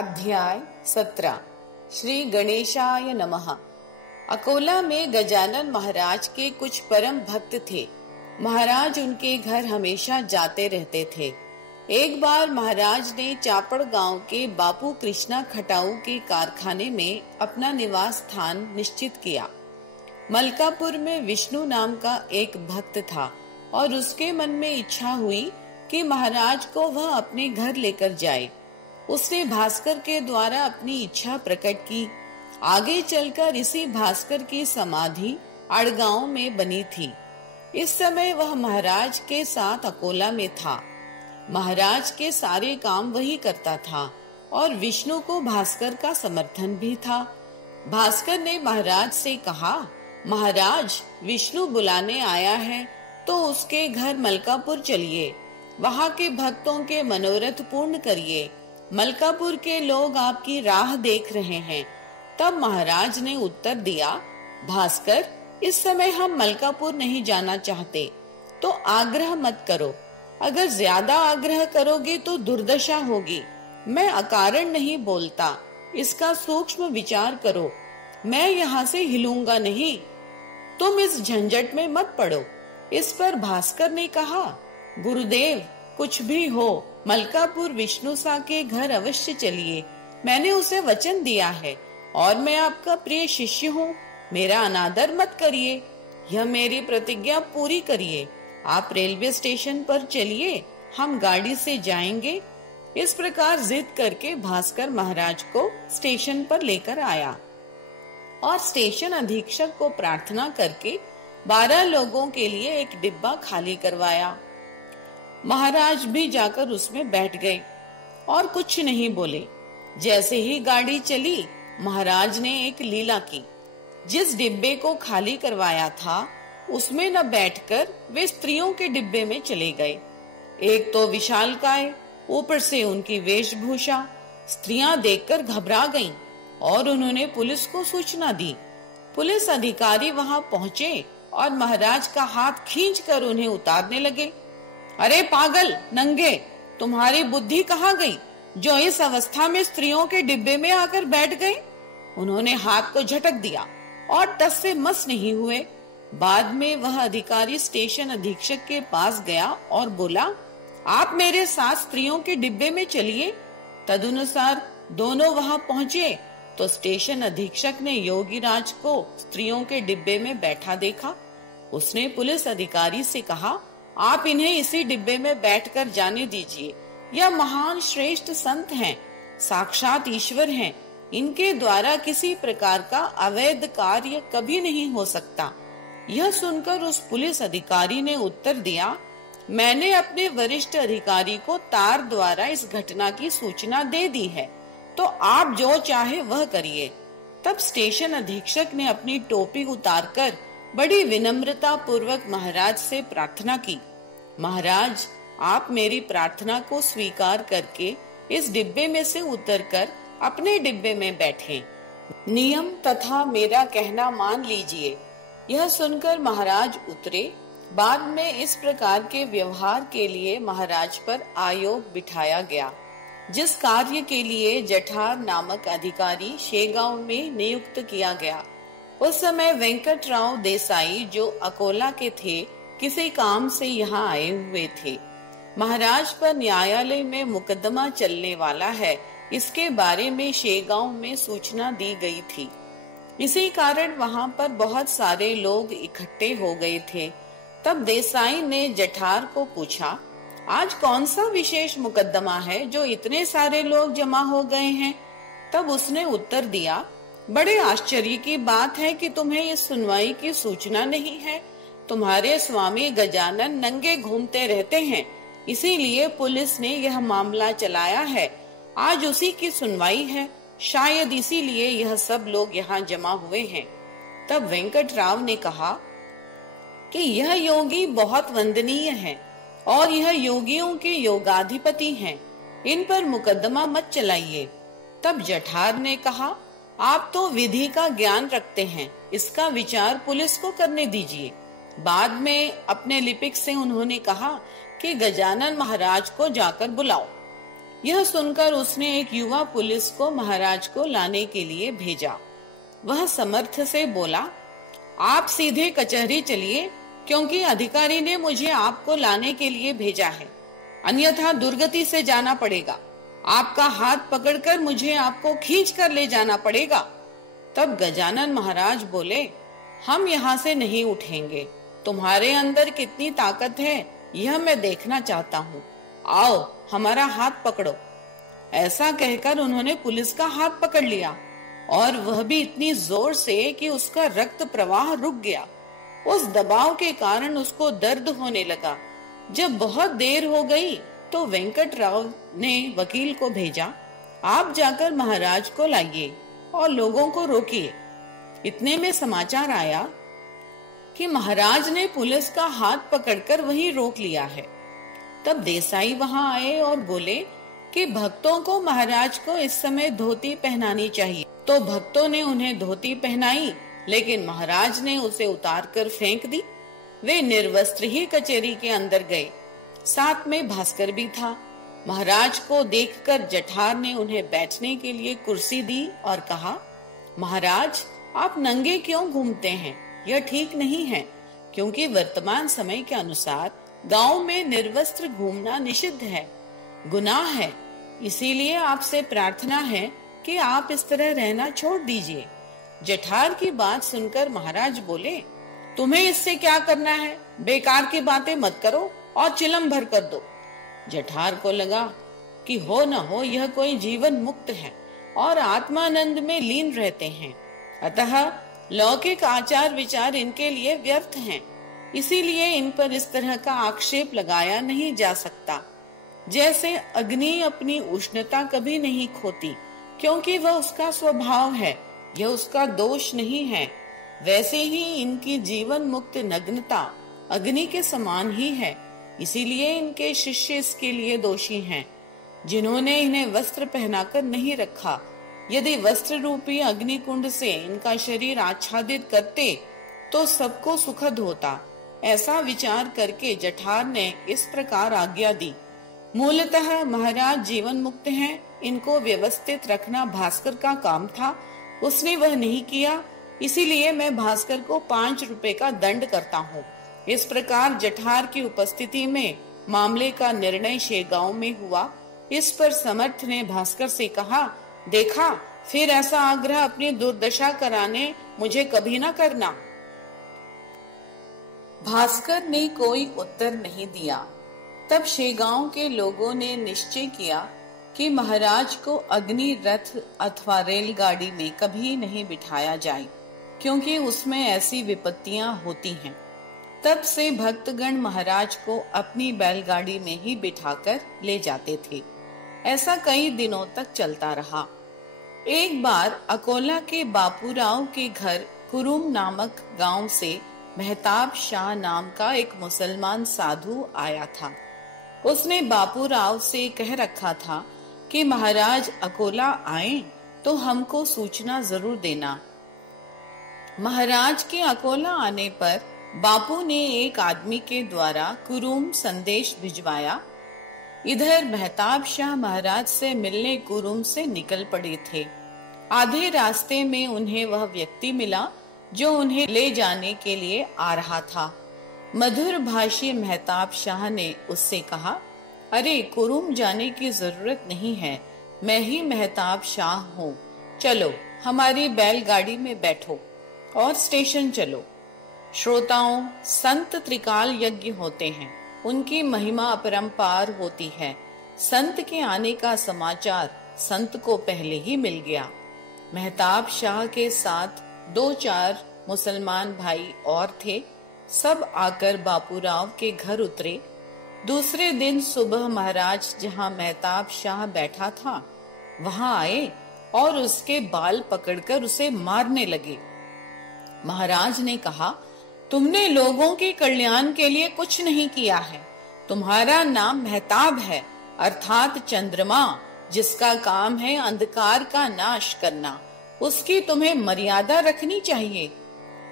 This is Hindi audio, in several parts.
अध्याय 17 श्री गणेशाय नमः। अकोला में गजानन महाराज के कुछ परम भक्त थे। महाराज उनके घर हमेशा जाते रहते थे। एक बार महाराज ने चापड़ गांव के बापू कृष्णा खटाऊ के कारखाने में अपना निवास स्थान निश्चित किया। मलकापुर में विष्णु नाम का एक भक्त था और उसके मन में इच्छा हुई कि महाराज को वह अपने घर लेकर जाए। उसने भास्कर के द्वारा अपनी इच्छा प्रकट की। आगे चलकर इसी भास्कर की समाधि अड़गांव में बनी थी। इस समय वह महाराज के साथ अकोला में था। महाराज के सारे काम वही करता था और विष्णु को भास्कर का समर्थन भी था। भास्कर ने महाराज से कहा, महाराज विष्णु बुलाने आया है तो उसके घर मलकापुर चलिए, वहाँ के भक्तों के मनोरथ पूर्ण करिए। मलकापुर के लोग आपकी राह देख रहे हैं। तब महाराज ने उत्तर दिया, भास्कर इस समय हम मलकापुर नहीं जाना चाहते, तो आग्रह मत करो। अगर ज्यादा आग्रह करोगे तो दुर्दशा होगी। मैं अकारण नहीं बोलता, इसका सूक्ष्म विचार करो। मैं यहाँ से हिलूंगा नहीं, तुम इस झंझट में मत पड़ो। इस पर भास्कर ने कहा, गुरुदेव कुछ भी हो, मलकापुर विष्णु सा के घर अवश्य चलिए। मैंने उसे वचन दिया है और मैं आपका प्रिय शिष्य हूँ। मेरा अनादर मत करिए, यह मेरी प्रतिज्ञा पूरी करिए। आप रेलवे स्टेशन पर चलिए, हम गाड़ी से जाएंगे। इस प्रकार जिद करके भास्कर महाराज को स्टेशन पर लेकर आया और स्टेशन अधीक्षक को प्रार्थना करके 12 लोगों के लिए एक डिब्बा खाली करवाया। महाराज भी जाकर उसमें बैठ गए और कुछ नहीं बोले। जैसे ही गाड़ी चली, महाराज ने एक लीला की। जिस डिब्बे को खाली करवाया था उसमें न बैठकर वे स्त्रियों के डिब्बे में चले गए। एक तो विशालकाय, ऊपर से उनकी वेशभूषा। स्त्रियां देखकर घबरा गईं और उन्होंने पुलिस को सूचना दी। पुलिस अधिकारी वहां पहुंचे और महाराज का हाथ खींचकर उन्हें उतारने लगे। अरे पागल नंगे, तुम्हारी बुद्धि कहाँ गई जो इस अवस्था में स्त्रियों के डिब्बे में आकर बैठ गए? उन्होंने हाथ को झटक दिया और टस से मस नहीं हुए। बाद में वह अधिकारी स्टेशन अधीक्षक के पास गया और बोला, आप मेरे साथ स्त्रियों के डिब्बे में चलिए। तदनुसार दोनों वहां पहुंचे तो स्टेशन अधीक्षक ने योगीराज को स्त्रियों के डिब्बे में बैठा देखा। उसने पुलिस अधिकारी से कहा, आप इन्हें इसी डिब्बे में बैठकर जाने दीजिए। यह महान श्रेष्ठ संत हैं, साक्षात ईश्वर हैं। इनके द्वारा किसी प्रकार का अवैध कार्य कभी नहीं हो सकता। यह सुनकर उस पुलिस अधिकारी ने उत्तर दिया, मैंने अपने वरिष्ठ अधिकारी को तार द्वारा इस घटना की सूचना दे दी है, तो आप जो चाहे वह करिए। तब स्टेशन अधीक्षक ने अपनी टोपी उतारकर बड़ी विनम्रता पूर्वक महाराज से प्रार्थना की, महाराज आप मेरी प्रार्थना को स्वीकार करके इस डिब्बे में से उतरकर अपने डिब्बे में बैठें। नियम तथा मेरा कहना मान लीजिए। यह सुनकर महाराज उतरे। बाद में इस प्रकार के व्यवहार के लिए महाराज पर आयोग बिठाया गया, जिस कार्य के लिए जठार नामक अधिकारी शेगांव में नियुक्त किया गया। उस समय वेंकटराव देसाई जो अकोला के थे, किसी काम से यहाँ आए हुए थे। महाराज पर न्यायालय में मुकदमा चलने वाला है, इसके बारे में शेगांव में सूचना दी गई थी। इसी कारण वहाँ पर बहुत सारे लोग इकट्ठे हो गए थे। तब देसाई ने जठार को पूछा, आज कौन सा विशेष मुकदमा है जो इतने सारे लोग जमा हो गए हैं? तब उसने उत्तर दिया, बड़े आश्चर्य की बात है कि तुम्हें इस सुनवाई की सूचना नहीं है। तुम्हारे स्वामी गजानन नंगे घूमते रहते हैं, इसीलिए पुलिस ने यह मामला चलाया है। आज उसी की सुनवाई है, शायद इसीलिए यह सब लोग यहाँ जमा हुए हैं। तब वेंकटराव ने कहा कि यह योगी बहुत वंदनीय है और यह योगियों के योगाधिपति हैं, इन पर मुकदमा मत चलाइए। तब जठार ने कहा, आप तो विधि का ज्ञान रखते हैं, इसका विचार पुलिस को करने दीजिए। बाद में अपने लिपिक से उन्होंने कहा कि गजानन महाराज को जाकर बुलाओ। यह सुनकर उसने एक युवा पुलिस को महाराज को लाने के लिए भेजा। वह समर्थ से बोला, आप सीधे कचहरी चलिए, क्योंकि अधिकारी ने मुझे आपको लाने के लिए भेजा है, अन्यथा दुर्गति से जाना पड़ेगा। आपका हाथ पकड़कर मुझे आपको खींच कर ले जाना पड़ेगा। तब गजानन महाराज बोले, हम यहाँ से नहीं उठेंगे। तुम्हारे अंदर कितनी ताकत है यह मैं देखना चाहता हूँ। आओ हमारा हाथ पकड़ो। ऐसा कहकर उन्होंने पुलिस का हाथ पकड़ लिया, और वह भी इतनी जोर से कि उसका रक्त प्रवाह रुक गया। उस दबाव के कारण उसको दर्द होने लगा। जब बहुत देर हो गई तो वेंकटराव ने वकील को भेजा, आप जाकर महाराज को लाइए और लोगों को रोकिए। इतने में समाचार आया कि महाराज ने पुलिस का हाथ पकड़कर वहीं रोक लिया है। तब देसाई वहां आए और बोले कि भक्तों को महाराज को इस समय धोती पहनानी चाहिए। तो भक्तों ने उन्हें धोती पहनाई, लेकिन महाराज ने उसे उतारकर फेंक दी। वे निर्वस्त्र ही कचहरी के अंदर गए। साथ में भास्कर भी था। महाराज को देखकर जठार ने उन्हें बैठने के लिए कुर्सी दी और कहा, महाराज आप नंगे क्यों घूमते हैं? यह ठीक नहीं है, क्योंकि वर्तमान समय के अनुसार गांव में निर्वस्त्र घूमना निषिद्ध है, गुनाह है। इसीलिए आपसे प्रार्थना है कि आप इस तरह रहना छोड़ दीजिए। जठार की बात सुनकर महाराज बोले, तुम्हें इससे क्या करना है? बेकार की बातें मत करो और चिलम भर कर दो। जठार को लगा कि हो न हो यह कोई जीवन मुक्त है और आत्मानंद में लीन रहते हैं, अतः लौकिक आचार विचार इनके लिए व्यर्थ हैं। इसीलिए इन पर इस तरह का आक्षेप लगाया नहीं जा सकता। जैसे अग्नि अपनी उष्णता कभी नहीं खोती, क्योंकि वह उसका स्वभाव है, यह उसका दोष नहीं है, वैसे ही इनकी जीवन मुक्त नग्नता अग्नि के समान ही है। इसीलिए इनके शिष्य इसके लिए दोषी हैं, जिन्होंने इन्हें वस्त्र पहनाकर नहीं रखा। यदि वस्त्र रूपी अग्नि कुंड से इनका शरीर आच्छादित करते तो सबको सुखद होता। ऐसा विचार करके जठार ने इस प्रकार आज्ञा दी। मूलतः महाराज जीवन मुक्त हैं, इनको व्यवस्थित रखना भास्कर का काम था, उसने वह नहीं किया। इसीलिए मैं भास्कर को 5 रुपए का दंड करता हूँ। इस प्रकार जठार की उपस्थिति में मामले का निर्णय शेगांव में हुआ। इस पर समर्थ ने भास्कर से कहा, देखा, फिर ऐसा आग्रह अपनी दुर्दशा कराने मुझे कभी न करना। भास्कर ने कोई उत्तर नहीं दिया। तब शेगांव के लोगों ने निश्चय किया कि महाराज को अग्नि रथ अथवा रेलगाड़ी में कभी नहीं बिठाया जाए, क्योंकि उसमें ऐसी विपत्तियां होती हैं। तब से भक्तगण महाराज को अपनी बैलगाड़ी में ही बिठाकर ले जाते थे। ऐसा कई दिनों तक चलता रहा। एक बार अकोला के बापूराव के घर कुरुम नामक गांव से मेहताब शाह नाम का एक मुसलमान साधु आया था। उसने बापूराव से कह रखा था कि महाराज अकोला आए तो हमको सूचना जरूर देना। महाराज के अकोला आने पर बापू ने एक आदमी के द्वारा कुरुम संदेश भिजवाया। इधर मेहताब शाह महाराज से मिलने कुरुम से निकल पड़े थे। आधे रास्ते में उन्हें वह व्यक्ति मिला जो उन्हें ले जाने के लिए आ रहा था। मधुर भाषी मेहताब शाह ने उससे कहा, अरे कुरुम जाने की जरूरत नहीं है, मैं ही मेहताब शाह हूँ। चलो हमारी बैलगाड़ी में बैठो और स्टेशन चलो। श्रोताओं, संत त्रिकाल यज्ञ होते हैं, उनकी महिमा अपरंपार होती है। संत के आने का समाचार संत को पहले ही मिल गया। मेहताब शाह के साथ 2-4 मुसलमान भाई और थे। सब आकर बापूराव के घर उतरे। दूसरे दिन सुबह महाराज जहां मेहताब शाह बैठा था वहां आए और उसके बाल पकड़कर उसे मारने लगे। महाराज ने कहा, तुमने लोगों के कल्याण के लिए कुछ नहीं किया है। तुम्हारा नाम मेहताब है, अर्थात चंद्रमा, जिसका काम है अंधकार का नाश करना। उसकी तुम्हें मर्यादा रखनी चाहिए।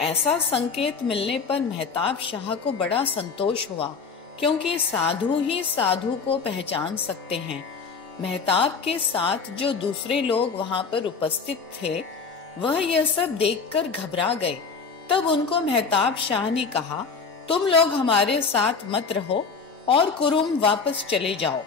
ऐसा संकेत मिलने पर मेहताब शाह को बड़ा संतोष हुआ, क्योंकि साधु ही साधु को पहचान सकते हैं। मेहताब के साथ जो दूसरे लोग वहां पर उपस्थित थे वह यह सब देखकर घबरा गए। तब उनको मेहताब शाह ने कहा, तुम लोग हमारे साथ मत रहो और कुरुम वापस चले जाओ।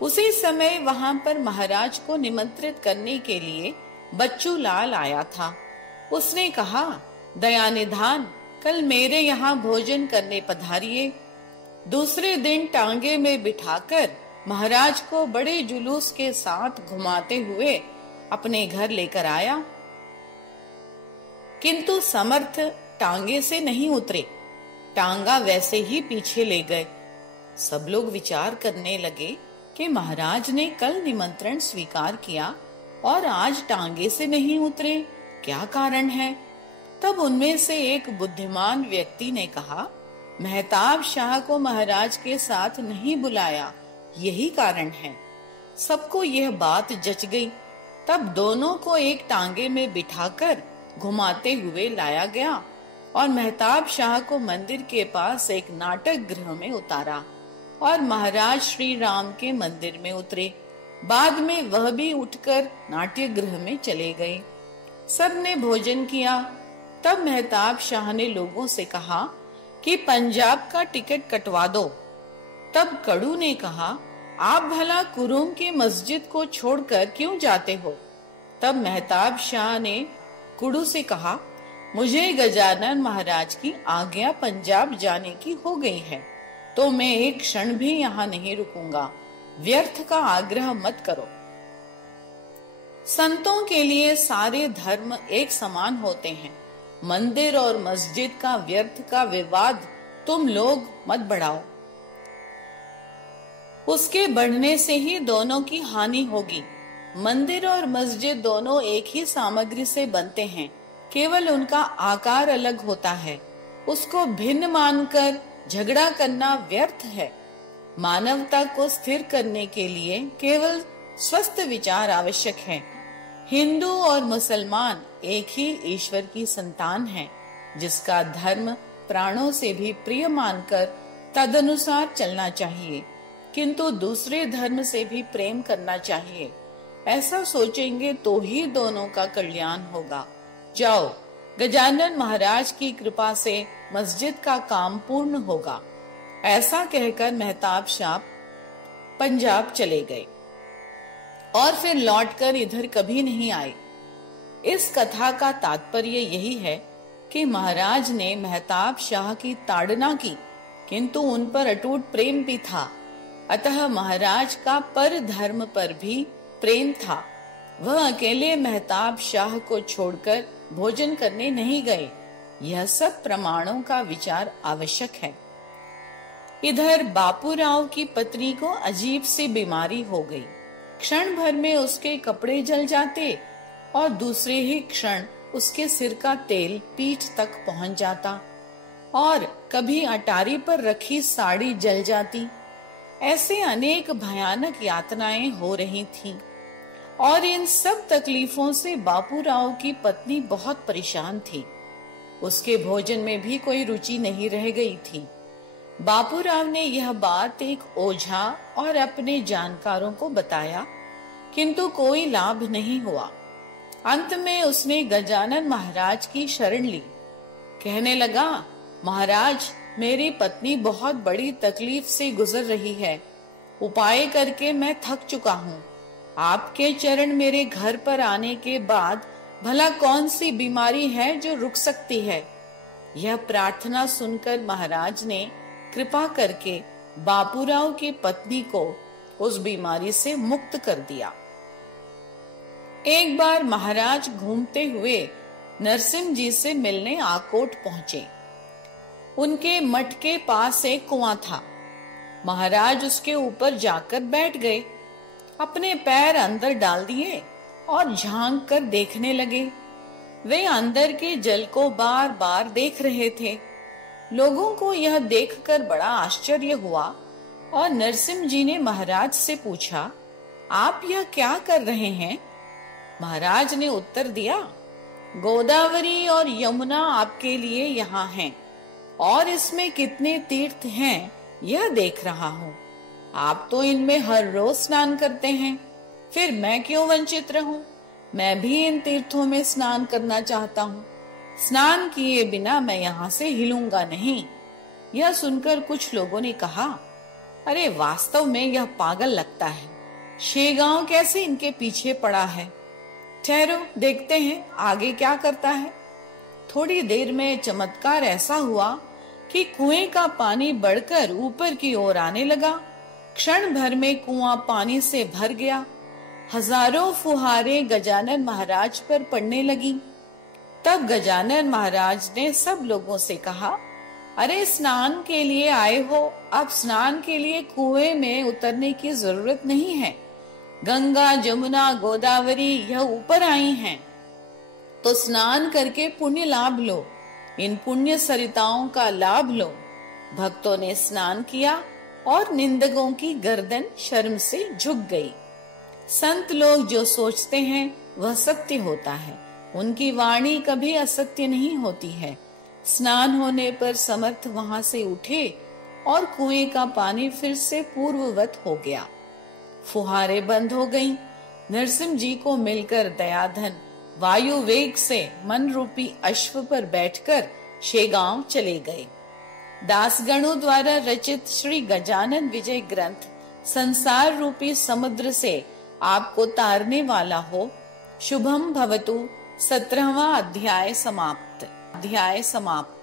उसी समय वहां पर महाराज को निमंत्रित करने के लिए बच्चू लाल आया था। उसने कहा, दयानिधान, कल मेरे यहाँ भोजन करने पधारिए। दूसरे दिन टांगे में बिठाकर महाराज को बड़े जुलूस के साथ घुमाते हुए अपने घर लेकर आया, किंतु समर्थ टांगे से नहीं उतरे, टांगा वैसे ही पीछे ले गए। सब लोग विचार करने लगे कि महाराज ने कल निमंत्रण स्वीकार किया और आज टांगे से नहीं उतरे, क्या कारण है? तब उनमें से एक बुद्धिमान व्यक्ति ने कहा, मेहताब शाह को महाराज के साथ नहीं बुलाया, यही कारण है। सबको यह बात जच गई। तब दोनों को एक टांगे में बिठाकर घुमाते हुए लाया गया और मेहताब शाह को मंदिर के पास एक नाटक गृह में उतारा और महाराज श्री राम के मंदिर में उतरे। बाद में वह भी उठकर नाट्य गृह में चले गए। सबने भोजन किया। तब मेहताब शाह ने लोगों से कहा कि पंजाब का टिकट कटवा दो। तब कड़ू ने कहा, आप भला कुरुम की मस्जिद को छोड़कर क्यों जाते हो? तब मेहताब शाह ने कुड़ू से कहा, मुझे गजानन महाराज की आज्ञा पंजाब जाने की हो गई है, तो मैं एक क्षण भी यहाँ नहीं रुकूंगा। व्यर्थ का आग्रह मत करो। संतों के लिए सारे धर्म एक समान होते हैं। मंदिर और मस्जिद का व्यर्थ का विवाद तुम लोग मत बढ़ाओ। उसके बढ़ने से ही दोनों की हानि होगी। मंदिर और मस्जिद दोनों एक ही सामग्री से बनते हैं, केवल उनका आकार अलग होता है। उसको भिन्न मानकर झगड़ा करना व्यर्थ है। मानवता को स्थिर करने के लिए केवल स्वस्थ विचार आवश्यक है। हिंदू और मुसलमान एक ही ईश्वर की संतान हैं, जिसका धर्म प्राणों से भी प्रिय मानकर तदनुसार चलना चाहिए, किंतु दूसरे धर्म से भी प्रेम करना चाहिए। ऐसा सोचेंगे तो ही दोनों का कल्याण होगा। जाओ, गजानन महाराज की कृपा से मस्जिद का काम पूर्ण होगा। ऐसा कहकर मेहताब शाह पंजाब चले गए और फिर लौटकर इधर कभी नहीं आए। इस कथा का तात्पर्य यही है कि महाराज ने मेहताब शाह की ताड़ना की, किंतु उन पर अटूट प्रेम भी था। अतः महाराज का पर धर्म पर भी प्रेम था। वह अकेले मेहताब शाह को छोड़कर भोजन करने नहीं गए। यह सब प्रमाणों का विचार आवश्यक है। इधर बापूराव की पत्नी को अजीब सी बीमारी हो गई। क्षण भर में उसके कपड़े जल जाते और दूसरे ही क्षण उसके सिर का तेल पीठ तक पहुंच जाता और कभी अटारी पर रखी साड़ी जल जाती। ऐसे अनेक भयानक यातनाएं हो रही थीं और इन सब तकलीफों से बापूराव की पत्नी बहुत परेशान थी। उसके भोजन में भी कोई रुचि नहीं रह गई थी। बापूराव ने यह बात एक ओझा और अपने जानकारों को बताया, किंतु कोई लाभ नहीं हुआ। अंत में उसने गजानन महाराज की शरण ली। कहने लगा, महाराज, मेरी पत्नी बहुत बड़ी तकलीफ से गुजर रही है। उपाय करके मैं थक चुका हूँ। आपके चरण मेरे घर पर आने के बाद भला कौन सी बीमारी है जो रुक सकती है? यह प्रार्थना सुनकर महाराज ने कृपा करके बापूराव की पत्नी को उस बीमारी से मुक्त कर दिया। एक बार महाराज घूमते हुए नरसिंह जी से मिलने आकोट पहुंचे। उनके मठ के पास एक कुआं था। महाराज उसके ऊपर जाकर बैठ गए, अपने पैर अंदर डाल दिए और झांक कर देखने लगे। वे अंदर के जल को बार बार देख रहे थे। लोगों को यह देखकर बड़ा आश्चर्य हुआ और नरसिंह जी ने महाराज से पूछा, आप यह क्या कर रहे हैं? महाराज ने उत्तर दिया, गोदावरी और यमुना आपके लिए यहाँ हैं और इसमें कितने तीर्थ हैं यह देख रहा हूँ। आप तो इनमें हर रोज स्नान करते हैं, फिर मैं क्यों वंचित रहूं? मैं भी इन तीर्थों में स्नान करना चाहता हूँ। स्नान किए बिना मैं यहाँ से हिलूंगा नहीं। यह सुनकर कुछ लोगों ने कहा, अरे वास्तव में यह पागल लगता है। शेगांव कैसे इनके पीछे पड़ा है। ठहरो, देखते हैं आगे क्या करता है। थोड़ी देर में चमत्कार ऐसा हुआ कि कुएं का पानी बढ़कर ऊपर की ओर आने लगा। क्षण भर में कुआं पानी से भर गया। हजारों फुहारें गजानन महाराज पर पड़ने लगी। तब गजानन महाराज ने सब लोगों से कहा, अरे स्नान के लिए आए हो, अब स्नान के लिए कुएं में उतरने की जरूरत नहीं है। गंगा, जमुना, गोदावरी यह ऊपर आई हैं, तो स्नान करके पुण्य लाभ लो। इन पुण्य सरिताओं का लाभ लो। भक्तों ने स्नान किया और निंदकों की गर्दन शर्म से झुक गई। संत लोग जो सोचते हैं वह सत्य होता है। उनकी वाणी कभी असत्य नहीं होती है। स्नान होने पर समर्थ वहां से उठे और कुएं का पानी फिर से पूर्ववत हो गया। फुहारें बंद हो गईं। नरसिंह जी को मिलकर दयाधन वायु वेग से मन रूपी अश्व पर बैठकर शेगांव चले गए। दासगणों द्वारा रचित श्री गजानन विजय ग्रंथ संसार रूपी समुद्र से आपको तारने वाला हो। शुभम भवतु। 17वां अध्याय समाप्त।